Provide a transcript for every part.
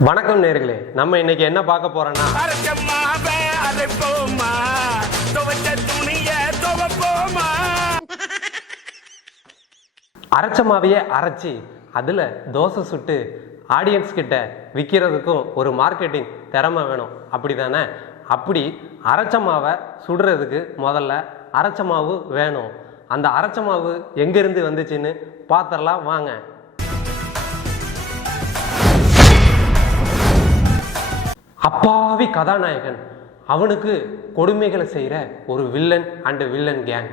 வணக்கம் நேர்களே நம்ம இன்னைக்கு என்ன பார்க்க போறோம்னா அரைச்ச மாவையே அரைச்சி அதில் தோசை சுட்டு ஆடியன்ஸ் கிட்ட விற்கிறதுக்கும் ஒரு மார்க்கெட்டிங் திறமை வேணும். அப்படி தானே அப்படி அரைச்ச மாவை சுடுறதுக்கு முதல்ல அரைச்ச மாவு வேணும். அந்த அரைச்ச மாவு எங்கேருந்து வந்துச்சுன்னு பார்த்துடலாம் வாங்க. அப்பாவி கதாநாயகன். அவனுக்கு கொடுமைகளை செய்கிற ஒரு வில்லன் அண்ட் வில்லன் கேங்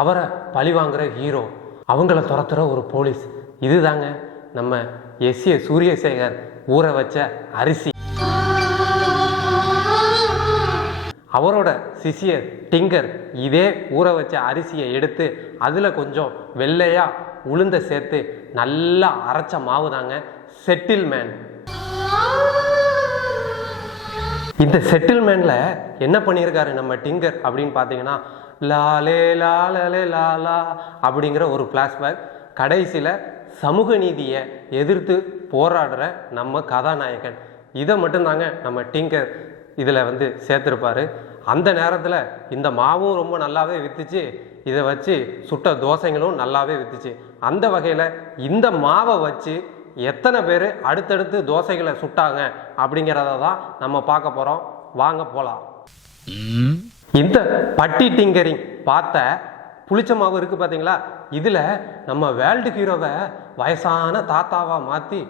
அவரை பழிவாங்குற ஹீரோ அவங்கள துரத்துகிற ஒரு போலீஸ் இதுதாங்க நம்ம எஸ் ஏ சூரியசேகர் ஊற வச்ச அரிசி. அவரோட சிஷியர் டிங்கர் இதே ஊற வச்ச அரிசியை எடுத்து அதில் கொஞ்சம் வெள்ளையாக உளுந்த சேர்த்து நல்லா அரைச்ச மாவு தாங்க செட்டில்மேன் இந்த செட்டில்மெண்ட்ல என்ன பண்ணியிருக்காரு நம்ம டிங்கர் அப்படின்னு பார்த்தீங்கன்னா லாலே லாலே லாலா அப்படிங்கிற ஒரு ஃப்ளாஷ்பேக் கடைசியில் சமூக நீதியை எதிர்த்து போராடுற நம்ம கதாநாயகன். இதை மட்டும்தாங்க நம்ம டிங்கர் இதில் வந்து சேர்த்துருப்பாரு. அந்த நேரத்தில் இந்த மாவும் ரொம்ப நல்லாவே விற்றுச்சு இதை வச்சு சுட்ட தோசைங்களும் நல்லாவே விற்றுச்சு அந்த வகையில் இந்த மாவை வச்சு எத்தனை பேர் அடுத்தடுத்து தோசைகளை சுட்டாங்க அப்படிங்கிறத தான் நம்ம பார்க்க போகிறோம் வாங்க போகலாம் இந்த பட்டி டிங்கரிங் பார்த்த புளிச்ச மாவு இருக்கு பார்த்தீங்களா இதில் நம்ம வேர்ல்டு ஹீரோவை வயசான தாத்தாவாக மாற்றி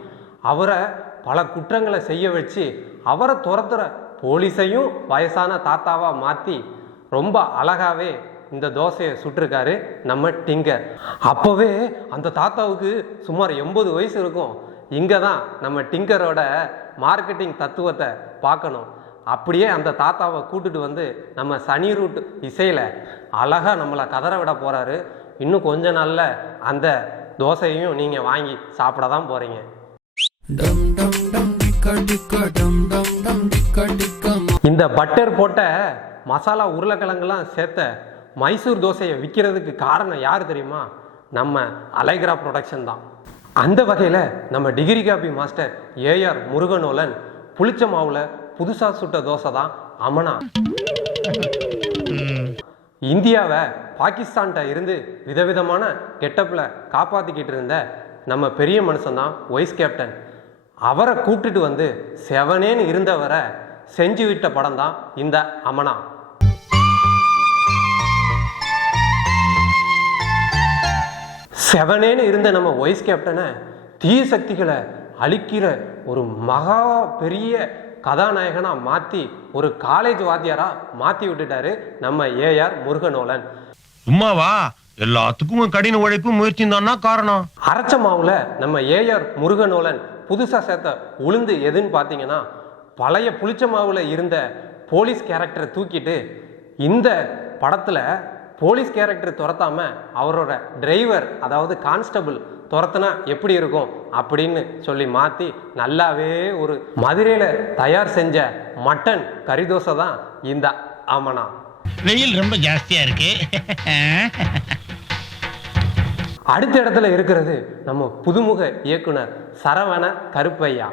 அவரை பல குற்றங்களை செய்ய வச்சு அவரை துரத்துற போலீஸையும் வயசான தாத்தாவாக மாற்றி ரொம்ப அழகாவே இந்த தோசையை சுட்டிருக்காரு நம்ம டிங்கர். அப்போவே அந்த தாத்தாவுக்கு சுமார் எண்பது வயசு இருக்கும். இங்கே தான் நம்ம டிங்கரோட மார்க்கெட்டிங் தத்துவத்தை பார்க்கணும். அப்படியே அந்த தாத்தாவை கூட்டிட்டு வந்து நம்ம சனி ரூட் இசையில் அழகாக நம்மளை கதற விட போகிறாரு இன்னும் கொஞ்ச நாளில் அந்த தோசையையும் நீங்கள் வாங்கி சாப்பிட தான் போகிறீங்க இந்த பட்டர் போட்ட மசாலா உருளைக்கிழங்குலாம் சேர்த்த மைசூர் தோசையை விற்கிறதுக்கு காரணம் யார் தெரியுமா? நம்ம அலைக்ரா ப்ரொடக்ஷன் தான். அந்த வகையில் நம்ம டிகிரி காபி மாஸ்டர் ஏஆர் முருகனோலன் புளிச்ச மாவில் புதுசாக சுட்ட தோசை தான் அமனா. இந்தியாவை பாகிஸ்தான்கிட்ட இருந்து விதவிதமான கெட்டப்பில் காப்பாற்றிக்கிட்டு இருந்த நம்ம பெரிய மனுஷன் தான் வைஸ் கேப்டன் அவரை கூப்பிட்டுட்டு வந்து செவனேன்னு இருந்தவரை செஞ்சு விட்ட படம் தான் இந்த அமனா. செவனேன்னு இருந்த நம்ம வைஸ் கேப்டனை தீய சக்திகளை அழிக்கிற ஒரு மகா பெரிய கதாநாயகனா மாற்றி ஒரு காலேஜ் வாத்தியாரா மாற்றி விட்டுட்டாரு நம்ம ஏஆர் முருகனோலன். சும்மாவா எல்லாத்துக்கும் கடின உழைப்பு முயற்சியும் தானா காரணம். அரைச்ச மாவுல நம்ம ஏஆர் முருகனோலன் புதுசாக சேர்த்த உளுந்து எதுன்னு பார்த்தீங்கன்னா பழைய புளிச்ச மாவுல இருந்த போலீஸ் கேரக்டரை தூக்கிட்டு இந்த படத்தில் போலீஸ் கேரக்டர் துரத்தாம அவரோட டிரைவர் அதாவது கான்ஸ்டபிள் துரத்துனா எப்படி இருக்கும் அப்படின்னு சொல்லி மாற்றி நல்லாவே ஒரு மதுரையில் தயார் செஞ்ச மட்டன் கறி தோசை தான் இந்த ஆமனா வெயில் ரொம்ப ஜாஸ்தியா இருக்கு. அடுத்த இடத்துல இருக்கிறது நம்ம புதுமுக இயக்குனர் சரவண கருப்பையா.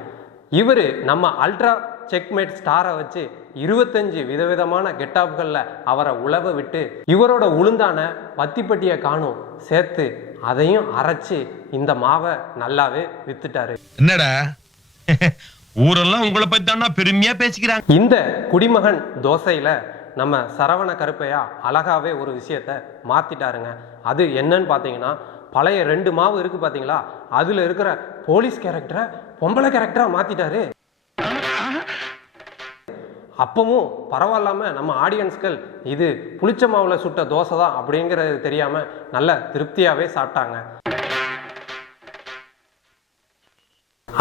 இவர் நம்ம அல்ட்ரா செக்மேட் ஸ்டாரை வச்சு இருபத்தஞ்சு விதவிதமான கெட்டாப்களில் அவரை உழவ விட்டு இவரோட உளுந்தான வத்திப்பட்டியை காணும். சேர்த்து அதையும் அரைச்சு இந்த மாவை நல்லாவே வித்துட்டாரு. என்னடா? ஊரெல்லாம் உங்களை பத்தி தானா பெருமையா பேசிக்கிறாங்க. இந்த குடிமகன் தோசையில் நம்ம சரவண கருப்பையா அழகாவே ஒரு விஷயத்த மாத்திட்டாருங்க. அது என்னன்னு பார்த்தீங்கன்னா பழைய ரெண்டு மாவு இருக்கு பார்த்தீங்களா அதில் இருக்கிற போலீஸ் கேரக்டரை பொம்பளை கேரக்டரா மாத்திட்டாரு. அப்பவும் பரவாயில்லாமல் நம்ம ஆடியன்ஸ்கள் இது புளிச்ச மாவில் சுட்ட தோசை தான் அப்படிங்கிறது தெரியாமல் நல்ல திருப்தியாகவே சாப்பிட்டாங்க.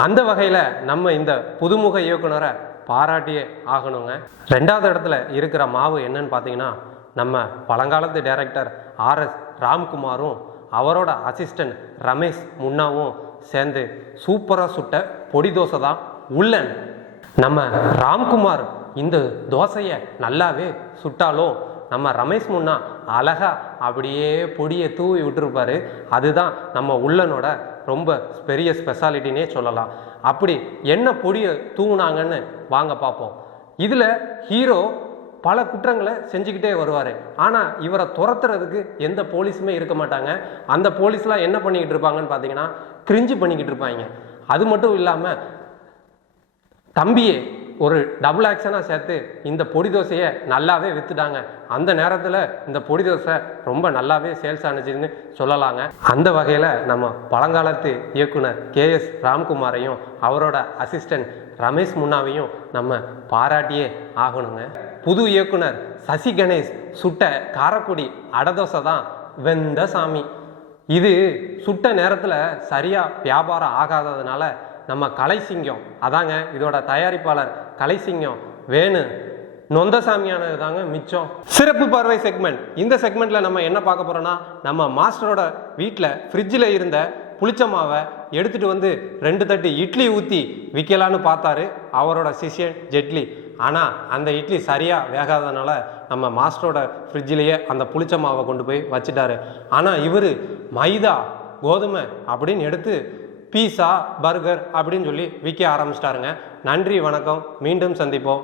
அந்த வகையில் நம்ம இந்த புதுமுக இயக்குனரை பாராட்டியே ஆகணுங்க. ரெண்டாவது இடத்துல இருக்கிற மாவு என்னன்னு பார்த்தீங்கன்னா நம்ம பழங்காலத்து டைரக்டர் ஆர்எஸ் ராம்குமாரும் அவரோட அசிஸ்டன்ட் ரமேஷ் முன்னாவும் சேர்ந்து சூப்பராக சுட்ட பொடி தோசை தான் உள்ளன். நம்ம ராம்குமார் இந்த தோசையை நல்லாவே சுட்டாலும் நம்ம ரமேஷ் முன்னா அழகா அப்படியே பொடியை தூவி விட்டுருப்பாரு. அதுதான் நம்ம உள்ளனோட ரொம்ப பெரிய ஸ்பெஷாலிட்டினே சொல்லலாம். அப்படி என்ன பொடியை தூவுனாங்கன்னு வாங்க பார்ப்போம். இதில் ஹீரோ பல குற்றங்களை செஞ்சுக்கிட்டே வருவார். ஆனால் இவரை துரத்துறதுக்கு எந்த போலீஸுமே இருக்க மாட்டாங்க. அந்த போலீஸ்லாம் என்ன பண்ணிக்கிட்டு இருப்பாங்கன்னு பார்த்தீங்கன்னா கிரிஞ்சு பண்ணிக்கிட்டு இருப்பாங்க. அது மட்டும் இல்லாமல் தம்பியே ஒரு டபுள் ஆக்ஷனாக சேர்த்து இந்த பொடி தோசையை நல்லாவே விற்றுட்டாங்க அந்த நேரத்தில் இந்த பொடி தோசை ரொம்ப நல்லாவே சேல்ஸ் ஆனுச்சுன்னு சொல்லலாங்க. அந்த வகையில் நம்ம பழங்காலத்து இயக்குனர் கே எஸ் ராம்குமாரையும் அவரோட அசிஸ்டன்ட் ரமேஷ் முன்னாவையும் நம்ம பாராட்டியே ஆகணுங்க. புது இயக்குனர் சசி கணேஷ் சுட்ட காரக்குடி அடதோசை தான் வெந்த சாமி. இது சுட்ட நேரத்தில் சரியாக வியாபாரம் ஆகாததுனால நம்ம கலை சிங்கம் அதாங்க இதோட தயாரிப்பாளர் கலைசிங்கம் வேணு நொந்தசாமியானது தாங்க மிச்சம். சிறப்பு பார்வை செக்மெண்ட். இந்த செக்மெண்ட்ல நம்ம என்ன பார்க்க போறோம்னா நம்ம மாஸ்டரோட வீட்டில் ஃப்ரிட்ஜில் இருந்த புளிச்ச மாவை எடுத்துட்டு வந்து ரெண்டு தட்டு இட்லி ஊற்றி விற்கலான்னு பார்த்தாரு அவரோட சிஷ்யன் ஜெட்லி. ஆனால் அந்த இட்லி சரியாக வேகாதனால நம்ம மாஸ்டரோட ஃப்ரிட்ஜிலேயே அந்த புளிச்ச மாவை கொண்டு போய் வச்சுட்டாரு. ஆனால் இவர் மைதா கோதுமை அப்படின்னு எடுத்து பீஸா பர்கர் அப்படின்னு சொல்லி விற்க ஆரம்பிச்சிட்டாருங்க. நன்றி வணக்கம். மீண்டும் சந்திப்போம்.